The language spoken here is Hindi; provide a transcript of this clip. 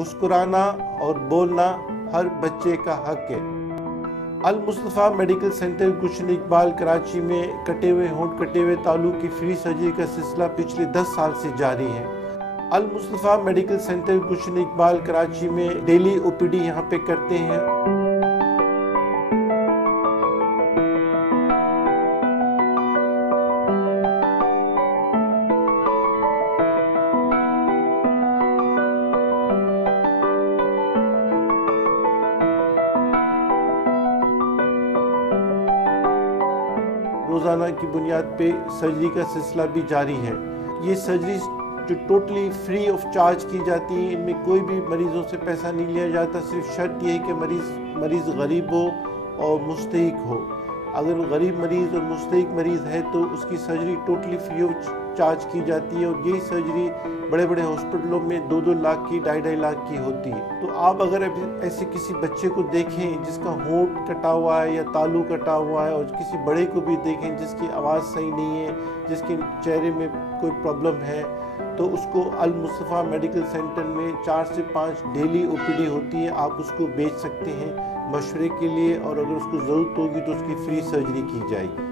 मुस्कुराना और बोलना हर बच्चे का हक है। अल मुस्तफ़ा मेडिकल सेंटर गुलशन इकबाल कराची में कटे हुए होंठ, कटे हुए तालू की फ्री सर्जरी का सिलसिला पिछले 10 साल से जारी है। अल मुस्तफ़ा मेडिकल सेंटर गुलशन इकबाल कराची में डेली ओपीडी यहाँ पे करते हैं। रोज़ाना की बुनियाद पे सर्जरी का सिलसिला भी जारी है। ये सर्जरी जो टोटली फ्री ऑफ चार्ज की जाती है, इनमें कोई भी मरीज़ों से पैसा नहीं लिया जाता। सिर्फ शर्त यह है कि मरीज़ गरीब हो और मुस्तहिक हो। अगर वो गरीब मरीज़ और मुस्तहिक मरीज़ है तो उसकी surgery totally free of charge की जाती है। और यही सर्जरी बड़े बड़े हॉस्पिटलों में 2-2 लाख की, 2.5 लाख की होती है। तो आप अगर ऐसे किसी बच्चे को देखें जिसका होंठ कटा हुआ है या तालू कटा हुआ है, और किसी बड़े को भी देखें जिसकी आवाज़ सही नहीं है, जिसके चेहरे में कोई प्रॉब्लम है, तो उसको अल मुस्तफ़ा मेडिकल सेंटर में 4 से 5 डेली ओपीडी होती है। आप उसको भेज सकते हैं मशवरे के लिए, और अगर उसको ज़रूरत होगी तो उसकी फ्री सर्जरी की जाएगी।